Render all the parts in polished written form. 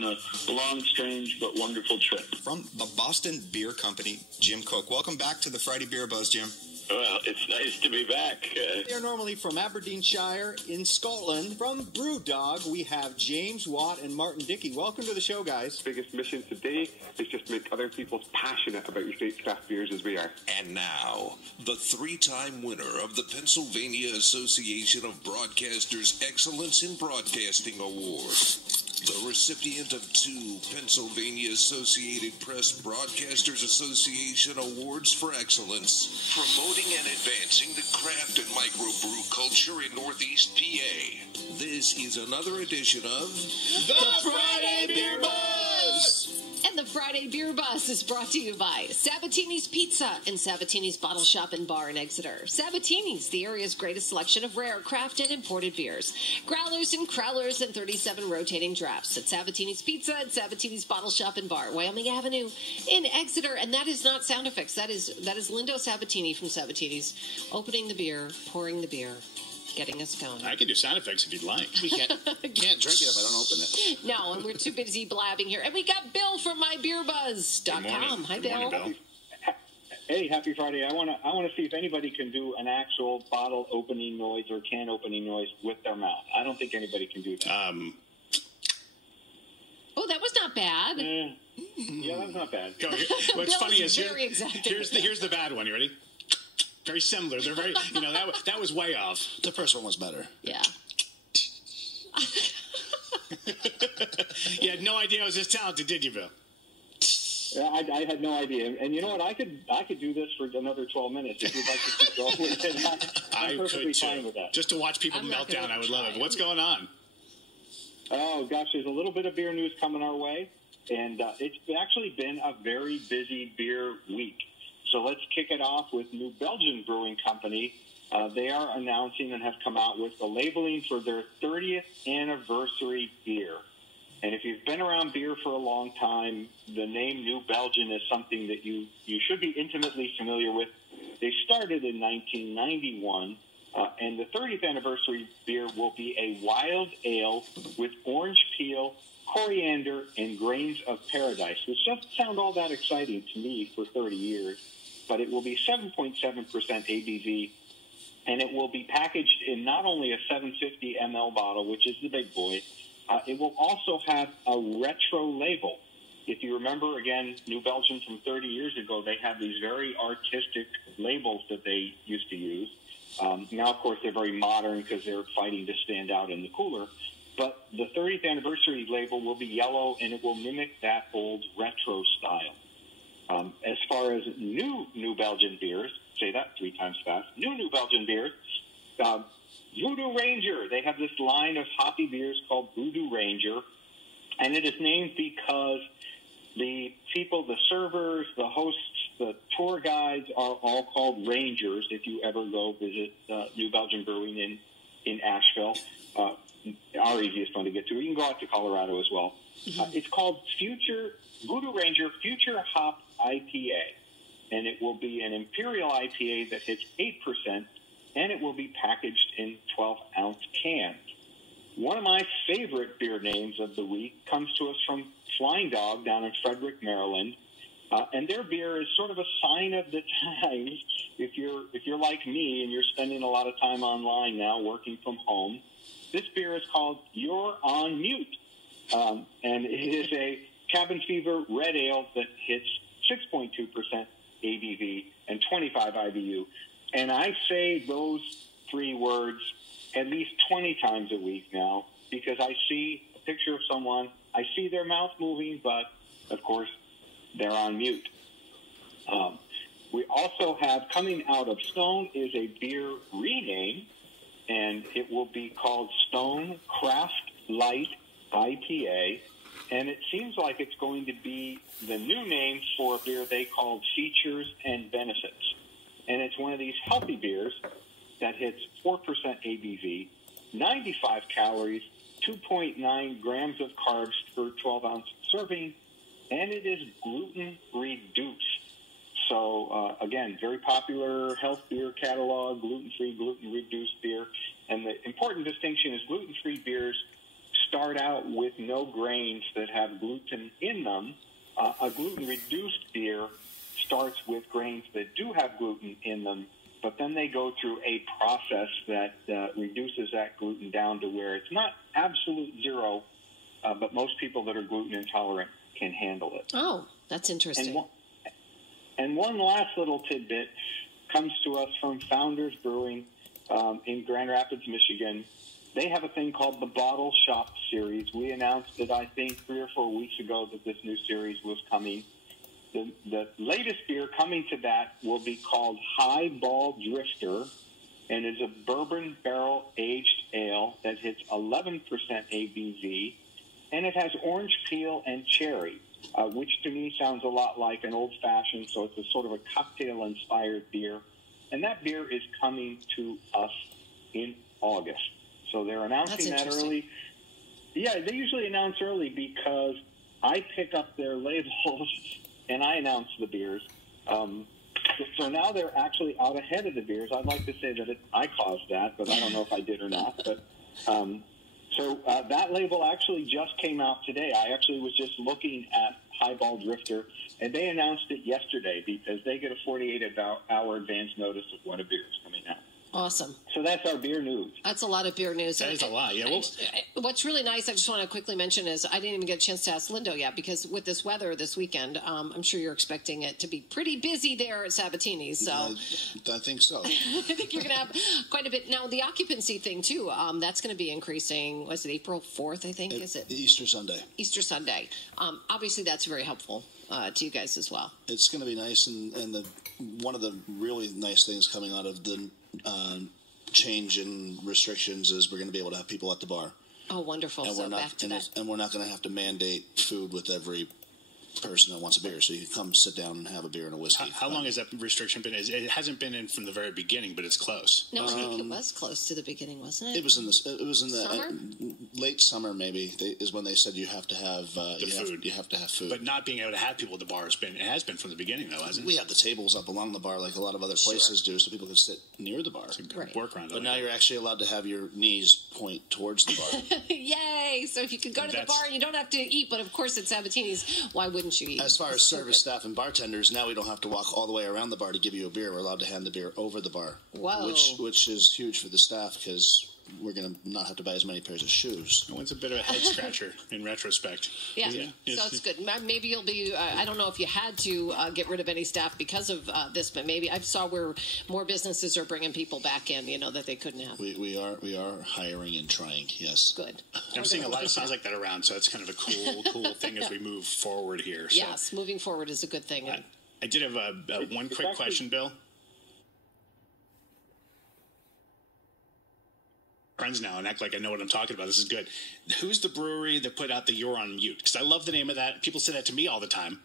been a long, strange, but wonderful trip. From the Boston Beer Company, Jim Cook. Welcome back to the Friday Beer Buzz, Jim. Well, it's nice to be back. They're normally from Aberdeenshire in Scotland. From Brewdog, we have James Watt and Martin Dickey. Welcome to the show, guys. Biggest mission today is just to make other people passionate about your state's craft beers as we are. And now, the three-time winner of the Pennsylvania Association of Broadcasters Excellence in Broadcasting Award, the recipient of 2 Pennsylvania Associated Press Broadcasters Association Awards for Excellence, promoting and advancing the craft and microbrew culture in Northeast PA. This is another edition of The Friday Beer Buzz! And the Friday Beer Buzz is brought to you by Sabatini's Pizza and Sabatini's Bottle Shop and Bar in Exeter. Sabatini's, the area's greatest selection of rare, craft, and imported beers. Growlers and crowlers and 37 rotating drafts at Sabatini's Pizza and Sabatini's Bottle Shop and Bar, Wyoming Avenue in Exeter. And that is not sound effects. That is Lindo Sabatini from Sabatini's, opening the beer, pouring the beer, getting us going. I can do sound effects if you'd like. We can't drink it if I don't open it. No, and we're too busy blabbing here. And we got Bill from mybeerbuzz.com. Hi, Bill. Morning, Bill. Hey, happy Friday. I want to see if anybody can do an actual bottle opening noise or can opening noise with their mouth. I don't think anybody can do that. Oh, that was not bad. Yeah, that's not bad. What's funny is here's the bad one. You ready? Very similar. They're very, that was way off. The first one was better. Yeah. You had no idea I was this talented, did you, Bill? I had no idea. And you know what? I could do this for another 12 minutes if you'd like to keep going with it. I'm perfectly fine with that. Just to watch people melt down, I would love it. What's going on? Oh, gosh, there's a little bit of beer news coming our way. And it's actually been a very busy beer week. So let's kick it off with New Belgium Brewing Company. They are announcing and have come out with the labeling for their 30th anniversary beer. And if you've been around beer for a long time, the name New Belgium is something that you should be intimately familiar with. They started in 1991, and the 30th anniversary beer will be a wild ale with orange peel, coriander, and grains of paradise, which doesn't sound all that exciting to me for 30 years. But it will be 7.7% ABV, and it will be packaged in not only a 750 ml bottle, which is the big boy, it will also have a retro label. If you remember, again, New Belgium from 30 years ago, they had these very artistic labels that they used to use. Now, of course, they're very modern because they're fighting to stand out in the cooler. But the 30th anniversary label will be yellow, and it will mimic that old retro style. As far as New Belgian beers, say that 3 times fast, New Belgian beers, Voodoo Ranger. They have this line of hoppy beers called Voodoo Ranger, and it is named because the people, the servers, the hosts, the tour guides are all called Rangers if you ever go visit New Belgian Brewing in Asheville. Our easiest one to get to. You can go out to Colorado as well. It's called Voodoo Ranger Future Hop IPA, and it will be an Imperial IPA that hits 8%, and it will be packaged in 12-ounce cans. One of my favorite beer names of the week comes to us from Flying Dog down in Frederick, Maryland, and their beer is sort of a sign of the times. If you're like me and you're spending a lot of time online now working from home, this beer is called You're on Mute, and it is a cabin fever red ale that hits 6.2% ABV and 25 IBU. And I say those 3 words at least 20 times a week now because I see a picture of someone, I see their mouth moving, but, of course, they're on mute. We also have, coming out of Stone, is a beer rename, and it will be called Stone Craft Light IPA. And it seems like it's going to be the new name for a beer they called Features and Benefits. And it's one of these healthy beers that hits 4% ABV, 95 calories, 2.9 grams of carbs per 12-ounce serving, and it is gluten-reduced. So, again, very popular health beer catalog, gluten-free, gluten-reduced beer. And the important distinction is gluten-free beers start out with no grains that have gluten in them. A gluten-reduced beer starts with grains that do have gluten in them, but then they go through a process that reduces that gluten down to where it's not absolute zero, but most people that are gluten intolerant can handle it. Oh, that's interesting. And one last little tidbit comes to us from Founders Brewing in Grand Rapids, Michigan. They have a thing called the Bottle Shop Series. We announced it, I think, 3 or 4 weeks ago that this new series was coming. The latest beer coming to that will be called Highball Drifter, and is a bourbon barrel-aged ale that hits 11% ABV, and it has orange peel and cherry, which to me sounds a lot like an old-fashioned, so it's a sort of a cocktail-inspired beer. And that beer is coming to us in August. So they're announcing that early. Yeah, they usually announce early because I pick up their labels and I announce the beers. So now they're actually out ahead of the beers. I'd like to say that I caused that, but I don't know if I did or not. But so that label actually just came out today. I actually was just looking at Highball Drifter, and they announced it yesterday because they get a 48-hour advance notice of when a beer is coming out. Awesome. So that's our beer news. That's a lot of beer news. That is a lot, yeah. What's really nice, I just want to quickly mention, is I didn't even get a chance to ask Lindo yet, because with this weather this weekend, I'm sure you're expecting it to be pretty busy there at Sabatini's. So I think so. I think you're going to have quite a bit. Now, the occupancy thing, too, that's going to be increasing. Was it April 4th, I think? Is it? Easter Sunday. Easter Sunday. Obviously, that's very helpful to you guys as well. It's going to be nice, and one of the really nice things coming out of the change in restrictions is we're going to be able to have people at the bar. Oh, wonderful. And so back to that. And we're not going to have to mandate food with every person that wants a beer. So you can come sit down and have a beer and a whiskey. How long has that restriction been? It hasn't been in from the very beginning, but it's close. No, I think it was close to the beginning, wasn't it? It was in the summer? Late summer, maybe is when they said you have to have food. You have to have food. But not being able to have people at the bar has been from the beginning, though, hasn't it? We have the tables up along the bar like a lot of other places do, so people can sit near the bar. It's a good workaround. But now you're actually allowed to have your knees point towards the bar. Yay! So if you could go to the bar, you don't have to eat. But of course, at Sabatini's, why wouldn't you eat? As far as service staff and bartenders, now we don't have to walk all the way around the bar to give you a beer. We're allowed to hand the beer over the bar. Whoa. Which is huge for the staff because we're going to not have to buy as many pairs of shoes. It's a bit of a head scratcher in retrospect. Yeah, so it's good. Maybe you'll be, I don't know if you had to get rid of any staff because of this, but maybe I saw where more businesses are bringing people back in, that they couldn't have. We are hiring and trying, yes. Good. I'm seeing a lot of signs like that around, so it's kind of a cool thing as we move forward here. So. Yes, moving forward is a good thing. I did have one quick question, Bill. Friends now and act like I know what I'm talking about. This is good. Who's the brewery that put out the You're on Mute? Because I love the name of that. People say that to me all the time.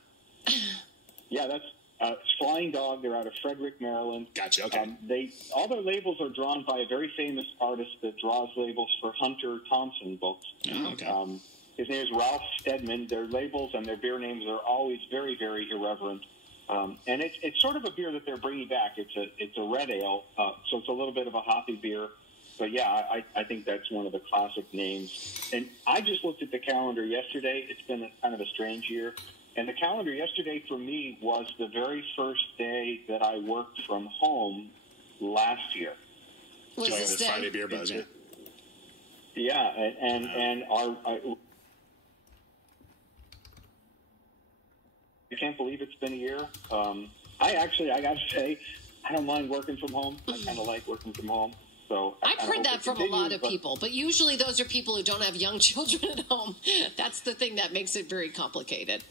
Yeah, that's Flying Dog. They're out of Frederick, Maryland. Gotcha. Okay. All their labels are drawn by a very famous artist that draws labels for Hunter Thompson books. Oh, okay. His name is Ralph Steadman. Their labels and their beer names are always very, very irreverent. And it's sort of a beer that they're bringing back. It's a red ale, so it's a little bit of a hoppy beer. But yeah, I think that's one of the classic names. And I just looked at the calendar yesterday. It's been kind of a strange year. And the calendar yesterday for me was the very first day that I worked from home last year. Was this day? Friday BeerBuzz, yeah. Yeah, and I can't believe it's been a year. I got to say, I don't mind working from home. I kind of like working from home. So I've heard that from a lot of people, but usually those are people who don't have young children at home. That's the thing that makes it very complicated.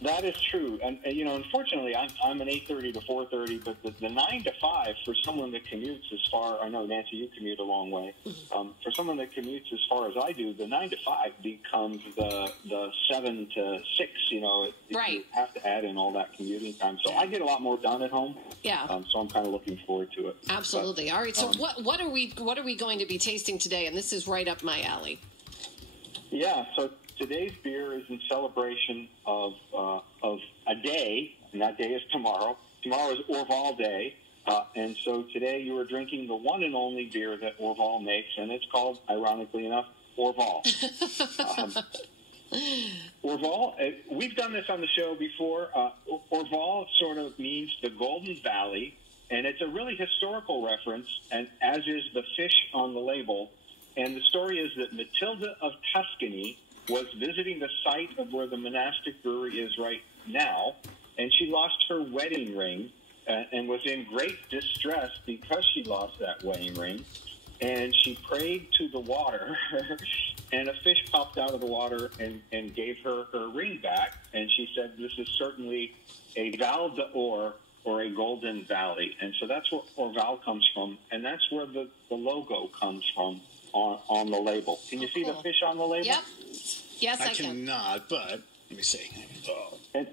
That is true, and unfortunately, I'm an 8:30 to 4:30, but the 9 to 5 for someone that commutes as far. I know, Nancy, you commute a long way. For someone that commutes as far as I do, the 9 to 5 becomes the 7 to 6. Right. You have to add in all that commuting time, so I get a lot more done at home. Yeah. So I'm kind of looking forward to it. Absolutely. All right. So what are we going to be tasting today? And this is right up my alley. Yeah. So today's beer is in celebration of a day, and that day is tomorrow. Tomorrow is Orval Day, and so today you are drinking the one and only beer that Orval makes, and it's called, ironically enough, Orval. Orval, we've done this on the show before. Orval sort of means the Golden Valley, and it's a really historical reference, and as is the fish on the label. And the story is that Matilda of Tuscany was visiting the site of where the monastic brewery is right now, and she lost her wedding ring and was in great distress because she lost that wedding ring. And she prayed to the water, and a fish popped out of the water and gave her her ring back. And she said, this is certainly a Val d'Or, or a Golden Valley. And so that's where Orval comes from, and that's where the logo comes from on the label. Can you see the fish on the label? Yep. Yes, I can. Cannot, but let me see. And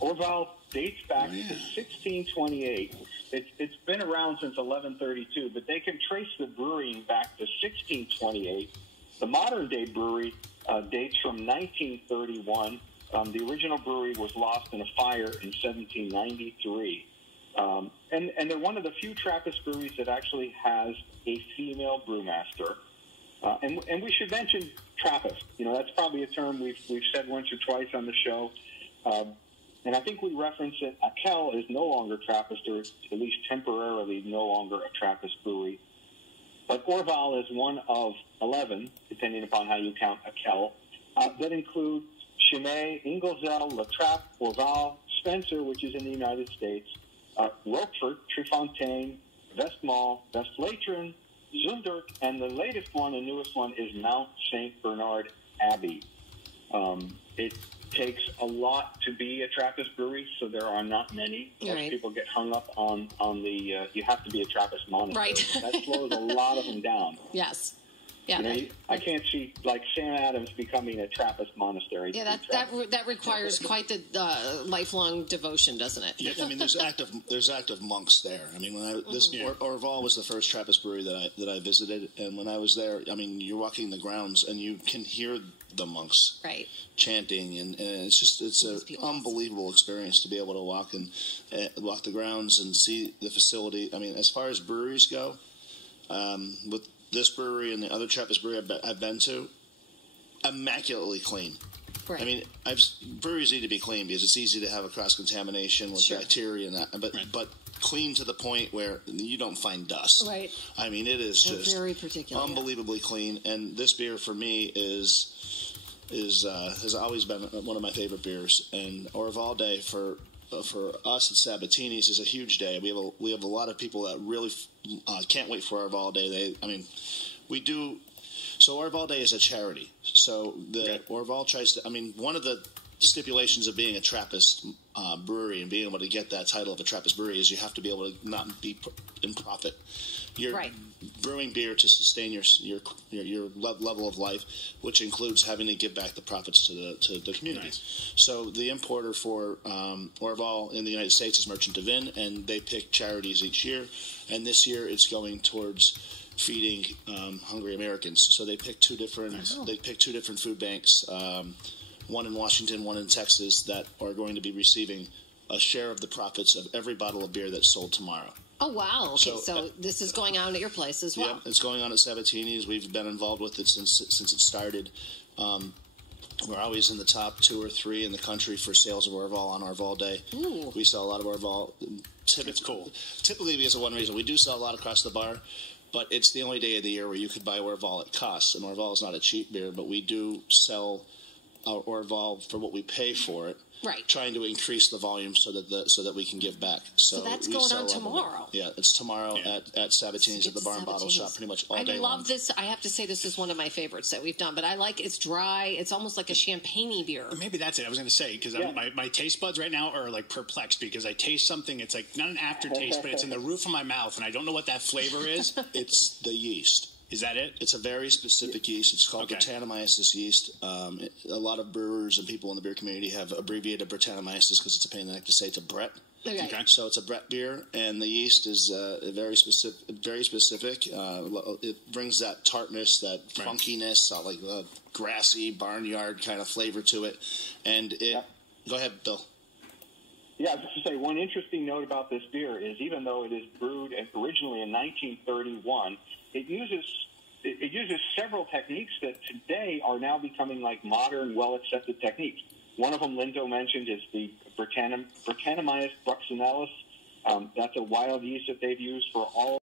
Orval dates back to 1628. It's been around since 1132, but they can trace the brewing back to 1628. The modern day brewery dates from 1931. The original brewery was lost in a fire in 1793. And they're one of the few Trappist breweries that actually has a female brewmaster. And we should mention Trappist. You know, that's probably a term we've said once or twice on the show. And I think we referenced that Akel is no longer Trappist, or at least temporarily no longer a Trappist brewery. But Orval is one of 11, depending upon how you count Akel, that include Chimay, Inglesell, La Trappe, Orval, Spencer, which is in the United States, Roquefort, Trefontaine, Vestmal, Vestlatron, Zundert, and the latest one, the newest one, is Mount St. Bernard Abbey. It takes a lot to be a Trappist brewery, so there are not many. Most people get hung up on the you have to be a Trappist monastery. Right. That slows a lot of them down. Yes. Yeah, you know, I can't see like Sam Adams becoming a Trappist monastery. Yeah, that requires quite the lifelong devotion, doesn't it? Yeah, I mean, there's active monks there. I mean, when Orval was the first Trappist brewery that I visited, and when I was there, I mean, you're walking the grounds and you can hear the monks chanting, and it's an unbelievable experience to be able to walk the grounds and see the facility. I mean, as far as breweries go, with this brewery and the other Trappist brewery I've been to, immaculately clean. Right. I mean, breweries need to be clean because it's easy to have a cross-contamination with bacteria and that, but clean to the point where you don't find dust. Right. I mean, it is just very particular, unbelievably clean. And this beer for me has always been one of my favorite beers. And Orval Day for us at Sabatini's is a huge day. We have a lot of people that really can't wait for Orval Day. We do. So Orval Day is a charity. So Orval tries to. I mean, one of the stipulations of being a Trappist brewery and being able to get that title of a Trappist brewery is you have to be able to not be in profit. You're brewing beer to sustain your level of life, which includes having to give back the profits to the community. Nice. So the importer for Orval in the United States is Merchant of Vin, and they pick charities each year. And this year it's going towards feeding hungry Americans. So they pick two different food banks. One in Washington, one in Texas, that are going to be receiving a share of the profits of every bottle of beer that's sold tomorrow. Oh, wow. Okay, so this is going on at your place as well. Yeah, it's going on at Sabatini's. We've been involved with it since it started. We're always in the top 2 or 3 in the country for sales of Orval on Orval Day. Ooh. We sell a lot of Orval. It's cool. Typically because of one reason. We do sell a lot across the bar, but it's the only day of the year where you could buy Orval at cost. And Orval is not a cheap beer, but we do sell Orval for what we pay for it. Right. Trying to increase the volume so that we can give back. So that's going on tomorrow. Yeah, it's tomorrow at Sabatini's at the Bar and Bottle Shop pretty much all day long. I love this. I have to say this is one of my favorites that we've done, but I like it's dry. It's almost like a champagne-y beer. Maybe that's it. I was going to say, because my taste buds right now are like perplexed because I taste something. It's like not an aftertaste, but it's in the roof of my mouth, and I don't know what that flavor is. It's the yeast. Is that it? It's a very specific yeast. It's called Brettanomyces yeast. A lot of brewers and people in the beer community have abbreviated Brettanomyces because it's a pain in the neck to say to Brett. Okay. So it's a Brett beer, and the yeast is very specific. It brings that tartness, that funkiness, like a grassy barnyard kind of flavor to it. And go ahead, Bill. Yeah, just to say, one interesting note about this beer is even though it is brewed originally in 1931, it uses it uses several techniques that today are now becoming like modern, well-accepted techniques. One of them, Lindo mentioned, is the Brettanomyces bruxellensis. That's a wild yeast that they've used for all